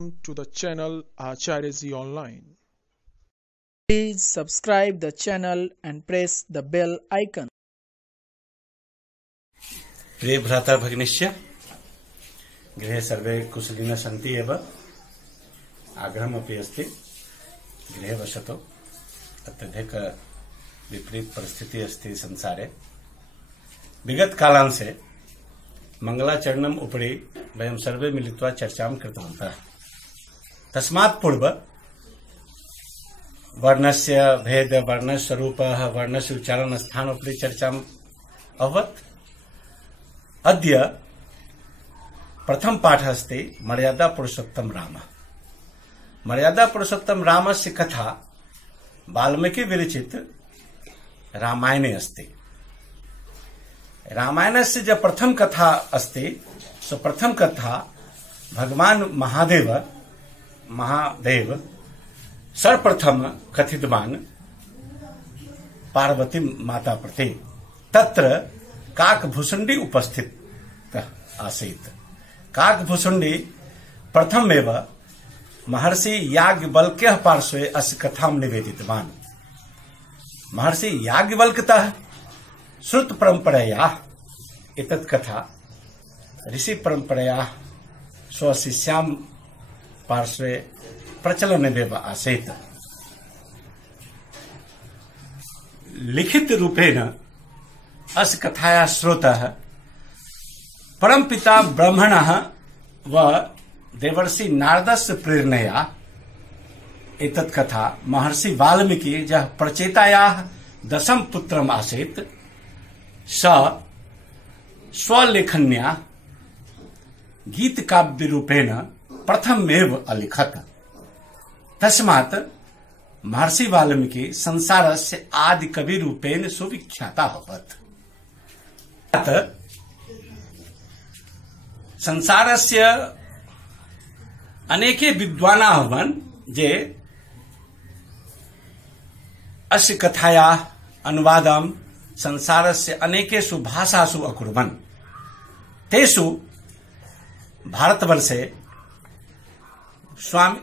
To the channel Acharyaji Online. Please subscribe the channel and press the bell icon. प्रिय भ्राता भगिनिश्च गृहे सर्वे कुशलिनः सन्ति एव आग्रहमपि अस्ति गृहे वसतु अत्यधिक विपरीत परिस्थिति अस्ति संसारे विगत कालांसे मंगलाचरणम् उपरि वयं सर्वे मिलित्वा चर्चां कृतवन्तः तस्मात् पूर्व वर्णस्य भेद वर्णस्वरूपः वर्णस्य उच्चारण स्थानोपरि चर्चाम् अभवत् अद्य प्रथम पाठः अस्ति मर्यादा पुरुषोत्तम रामः। मर्यादा पुरुषोत्तम रामस्य कथा वाल्मीकि विरचित रामायणे अस्ति। रामायणस्य जो प्रथम कथा अस्ति सो प्रथम कथा भगवान महादेव सर्वप्रथम कथितवान् पार्वती माता प्रति तत्र काकभुषुण्डी उपस्थित आसीत्। काकभुषुण्डी प्रथमेव महर्षि याज्ञवल्क्यः पार्श्वे अस्य कथां निवेदितवान्। महर्षि याज्ञवल्क्यतः श्रुत परंपरया एतत् कथा ऋषि परंपरया स्वशिष्यां पार्श्वे प्रचलनेव आसीत्। लिखित रूपेण अस्य कथायाः स्रोतः परमपिता ब्रह्मणः व देवर्षि नारदस्य प्रेरणया एतत् कथा महर्षि वाल्मीकि यः प्रचेतायाः दशम पुत्रम् आसीत् स स्वलेखन्या गीतकाव्यरूपेण प्रथमेव अलिखत्। तस्मात् महर्षि वाल्मीकि संसारस्य आदिकविरूपेण सुविख्याता अभवत्। संसारस्य अनेके विद्वानाः अभवन् जे अस्य कथायाः अनुवादं संसारस्य अनेकेषु भाषासु अकुर्वन्। तेषु भारतवर्षे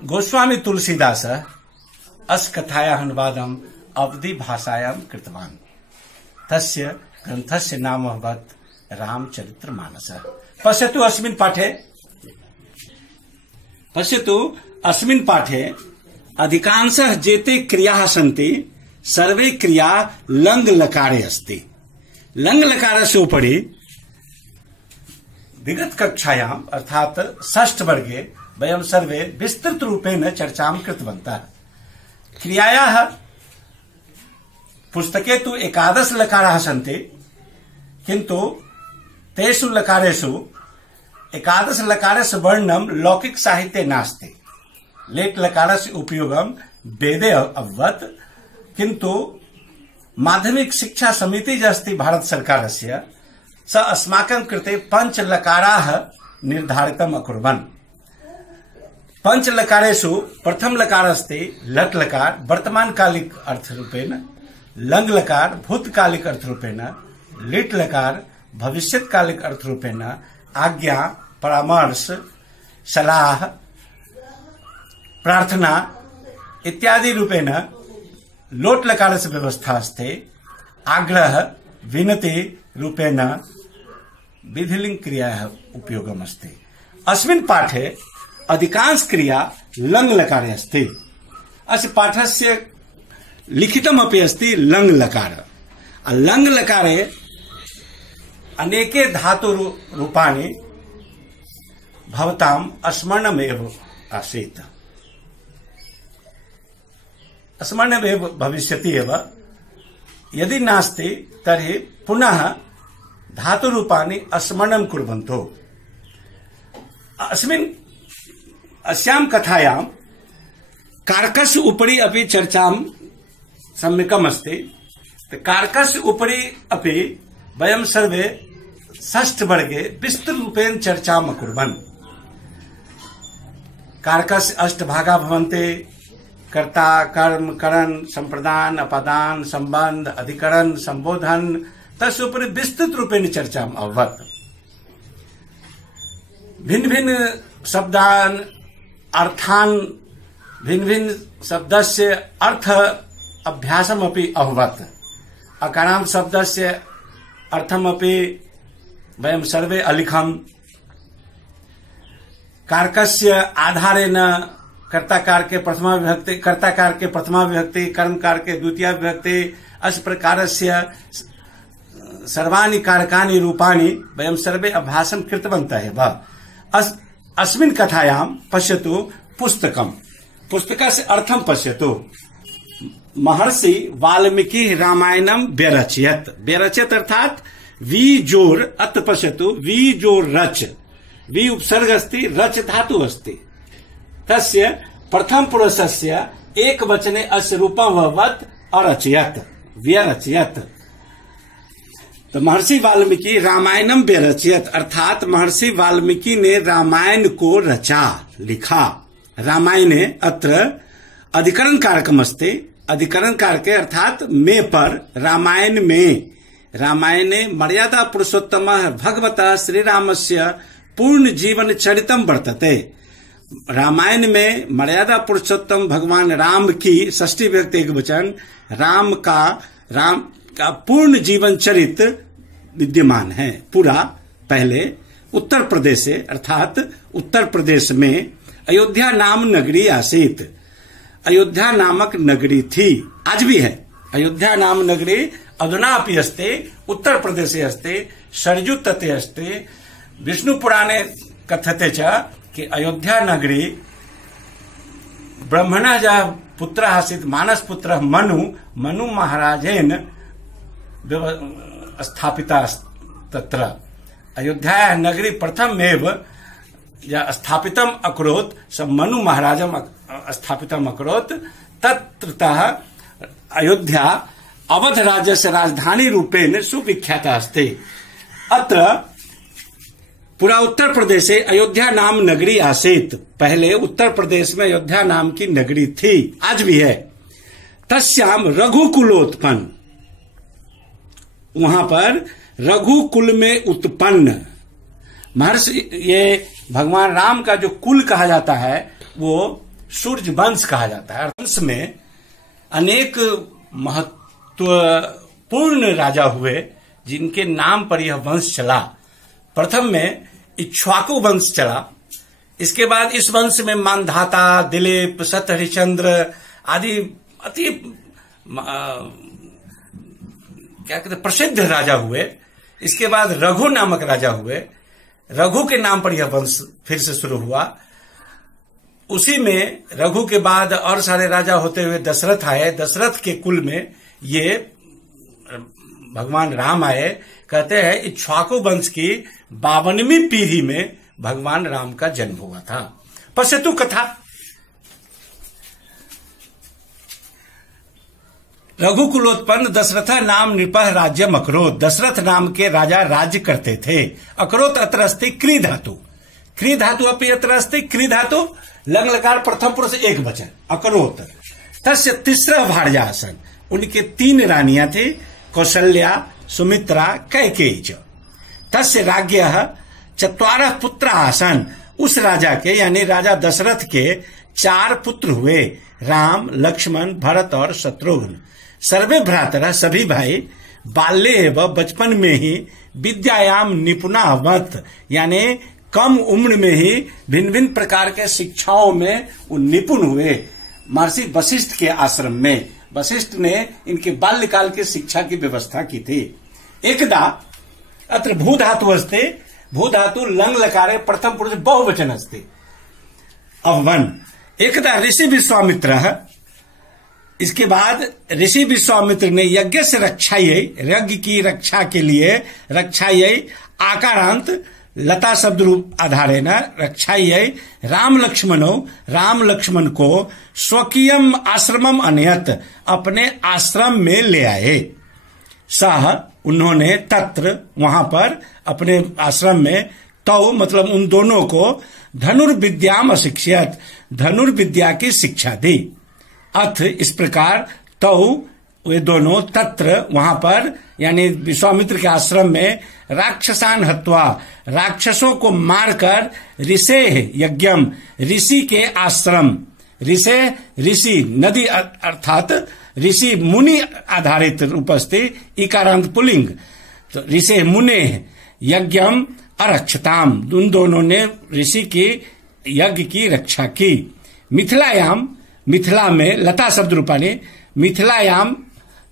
गोस्वामी तुलसीदासः अस्य कथायाः अनुवादम् अवधी भाषायां कृतवान्। तस्य ग्रन्थस्य नाम अभवत् रामचरितमानसः। पश्यतु अस्मिन् पाठे अधिकांशः जेते क्रियाः सन्ति सर्वे क्रिया लङ् लकारे अस्ति। लङ् लकारस्य उपरि विगत कक्षायाम् अर्थात् षष्ठ वर्गे वयं सर्वे विस्तृत रूपेण चर्चां कृतवन्तः। क्रियायाः पुस्तके तु 11 लकाराः सन्ति किन्तु तेषु लकारेषु 11 लकारस्य वर्णनं लौकिक साहित्ये नास्ति। लेट् लकारस्य उपयोगं वेदे अभवत् किन्तु माध्यमिक शिक्षा समिति जो अस्ति भारत सर्वकारस्य स अस्माकं कृते 5 लकाराः निर्धारितम् अकुर्वन्। 5 लकारेषु प्रथम लकार अस्ति लट् लकार वर्तमानकालिक अर्थरूपेण, लङ् लकार भूतकालिक अर्थरूपेण, लिट् लकार भविष्यत्कालिक अर्थरूपेण, आज्ञा परामर्श सलाह प्रार्थना इत्यादि रूपेण लोट् लकारस्य व्यवस्था अस्ति। आग्रह विनति रूपेण विधिलिङ्ग् क्रियायाः उपयोगम् अस्ति। अस्मिन् पाठे अधिकांश क्रिया लङ् लकारे अस्ति। अस्य पाठस्य लिखितमपि अस्ति लङ् लकार। लङ् लकारे अनेके धातु रूपाणि भवताम् स्मरणमेव आसीत्, स्मरणमेव भविष्यति एव। यदि नास्ति तर्हि पुनः धातु रूपाणि स्मरणं कुर्वन्तु। अस्यां कथायां कारकस्य उपरि अपि चर्चां सम्यकम् अस्ति। कारकस्य उपरि अपि वयं सर्वे षष्ठ वर्गे विस्तृत रूपेण चर्चाम् अकुर्वन्। कारकस्य 8 भागाः भवन्ति। कर्ता कर्म करण संप्रदान अपादान संबंध अधिकरण संबोधन तस्य उपरि विस्तृत रूपेण चर्चाम् अभवत्। भिन्न भिन्न शब्दान् अर्थान भिन्न भिन्न शब्दस्य अर्थ अभ्यासमपि अभवत्। अकारांत शब्दस्य अर्थमपि वयं सर्वे अलिखम्। कारकस्य आधारेण कर्ताकार के प्रथमा विभक्ति, कर्ताकार के प्रथमा विभक्ति, कर्मकार के द्वितीया विभक्ति, अस प्रकारस्य सर्वाणि कारकानि रूपाणि वयं सर्वे अभ्यासं कृतवन्तः एव। अस्मिन् कथायां पश्यतु पुस्तकम्। पुस्तकस्य अर्थं पश्यतु। महर्षि वाल्मीकि रामायणं व्यरचयत्। व्यरचयत् अर्थात वि जोर अत्र पश्यतु, वि जोर रच, वि उपसर्ग अस्ति, रच धातु अस्ति। तस्य प्रथम पुरुषस्य एक वचने अस्य रूपं भवत् अरचयत्, व्यरचयत्। तो महर्षि वाल्मीकि रामायणम व्यरचयत् अर्थात महर्षि वाल्मीकि ने रामायण को रचा, लिखा। रामायणे अत्र अधिकरण कारकम अस्ति। अधिकरण कारके अर्थात में पर, रामायण में, रामायणे मर्यादा पुरुषोत्तमः भगवतः श्रीरामस्य पूर्ण जीवन चरितम वर्तते। रामायण में मर्यादा पुरुषोत्तम भगवान राम की षष्ठी विभक्ति एकवचन राम का पूर्ण जीवन चरित विद्यमान है। पूरा पहले उत्तर प्रदेश से अर्थात उत्तर प्रदेश में अयोध्या नाम नगरी आसीत। अयोध्या नामक नगरी थी, आज भी है। अयोध्या नाम नगरी अधुनापि अस्ति, उत्तर प्रदेशे अस्ति, सरजू तटे अस्ति। विष्णु पुराणे कथते च कि अयोध्या नगरी ब्रह्मणः यः पुत्रः आसीत् मानस पुत्रः मनु महाराजेन स्थापिता तत्र। अयोध्या नगरी प्रथमेव यः स्थापितम् अकरोत् स मनु महाराजम् स्थापितम् अकरोत्। तत्रतः अयोध्या अवध राज्यस्य राजधानी रूपेण सुविख्याता अस्ति। अत्र पूरा उत्तर प्रदेशे अयोध्या नाम नगरी आसीत। पहले उत्तर प्रदेश में अयोध्या नाम की नगरी थी, आज भी है। तस्याम रघुकुलोत्पन्न, वहां पर रघुकुल में उत्पन्न महर्षि, ये भगवान राम का जो कुल कहा जाता है वो सूर्य वंश कहा जाता है। वंश में अनेक महत्वपूर्ण राजा हुए जिनके नाम पर यह वंश चला। प्रथम में इक्ष्वाकु वंश चला। इसके बाद इस वंश में मानधाता, दिलीप, सतहरिश्चंद्र आदि अति क्या कहते प्रसिद्ध राजा हुए। इसके बाद रघु नामक राजा हुए। रघु के नाम पर यह वंश फिर से शुरू हुआ। उसी में रघु के बाद और सारे राजा होते हुए दशरथ आए। दशरथ के कुल में ये भगवान राम आए। कहते हैं इक्ष्वाकु वंश की 52वीं पीढ़ी में भगवान राम का जन्म हुआ था। पश्यतु कथा। रघुकुलोत्पन्न दशरथ नाम नृपः राज्यम अकरोत्। दशरथ नाम के राजा राज्य करते थे। अकरोत् अत्र अस्ति क्री धातु, क्री धातु अपि अत्र अस्ति। क्री धातु लंग लकार प्रथम पुरुष एक वचन अकरोत्। तस्य तिस्रः भार्या आसन्। उनके 3 रानियां थी, कौशल्या, सुमित्रा, कैकेयी च। तस्य राज्ञः 4 पुत्र आसन्। उस राजा के यानी राजा दशरथ के 4 पुत्र हुए, राम, लक्ष्मण, भरत और शत्रुघ्न। सर्वे भ्रातरः, सभी भाई, बाल्ये एव बचपन में ही विद्यायाम निपुणा अभवत्, यानी कम उम्र में ही भिन्न भिन्न प्रकार के शिक्षाओं में वो निपुण हुए। महर्षि वशिष्ठ के आश्रम में वशिष्ठ ने इनके बाल्यकाल की शिक्षा की व्यवस्था की थी। एकदा अत्र भू धातु अस्ति। भू धातु लंग लकारे प्रथम पुरुष बहुवचन अस्ति अभवन। एकदा ऋषि विश्वामित्रः, इसके बाद ऋषि विश्वामित्र ने यज्ञ से रक्षायै, यज्ञ की रक्षा के लिए रक्षायै आकारांत लता शब्द रूप आधारेण रक्षायै राम लक्ष्मण को स्वकीयम आश्रमम अनयत, अपने आश्रम में ले आए। सह, उन्होंने, तत्र, वहां पर, अपने आश्रम में, तौ मतलब उन दोनों को, धनुर्विद्याम अशिक्षयत, धनुर्विद्या की शिक्षा दी। अथ, इस प्रकार, तौ वे दोनों, तत्र वहां पर, यानी विश्वामित्र के आश्रम में राक्षसान हत्वा, राक्षसों को मारकर ऋषेः यज्ञम, ऋषि के आश्रम, ऋषि नदी अर्थात ऋषि मुनि आधारित उपस्थिति इकारांत पुल्लिंग, तो ऋषि मुने यज्ञम अरक्षताम, उन दोनों ने ऋषि की यज्ञ की रक्षा की। मिथिलायाम, मिथिला में लता शब्द रूपानी, मिथिलायाम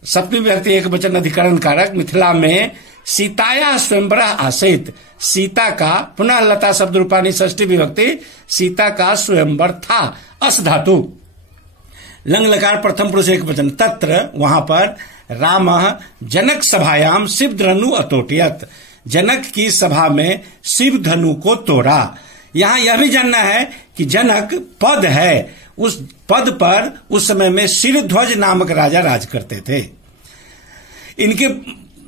सप्तमी विभक्ति एक वचन अधिकरण कारक, मिथिला में सीताया स्वयंवर आसीत, सीता का, पुनः लता शब्द रूपानी षष्ठी विभक्ति, सीता का स्वयंवर था, अस धातु, लंग लकार प्रथम पुरुष एक वचन, तत्र वहां पर रामः जनक सभायाम शिव धनु अतोटियत, जनक की सभा में शिव धनु को तोड़ा। यहां यह भी जानना है कि जनक पद है, उस पद पर उस समय में शिरध्वज नामक राजा राज करते थे। इनके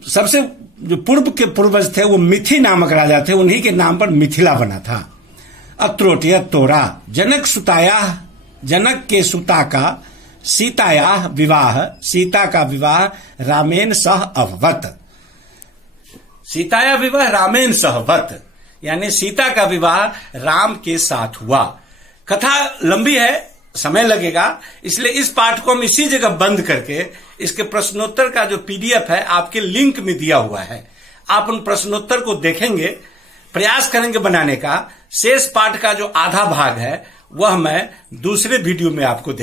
सबसे जो पूर्व के पूर्वज थे वो मिथि नामक राजा थे, उन्हीं के नाम पर मिथिला बना था। अत्रोटियत तोड़ा, जनक सुताया, जनक के सुता का सीताया विवाह, सीता का विवाह रामेन सह अभवत, सीताया विवाह रामेन सहवत, यानी सीता का विवाह राम के साथ हुआ। कथा लंबी है, समय लगेगा, इसलिए इस पाठ को हम इसी जगह बंद करके इसके प्रश्नोत्तर का जो पीडीएफ है आपके लिंक में दिया हुआ है, आप उन प्रश्नोत्तर को देखेंगे, प्रयास करेंगे बनाने का। शेष पाठ का जो आधा भाग है वह मैं दूसरे वीडियो में आपको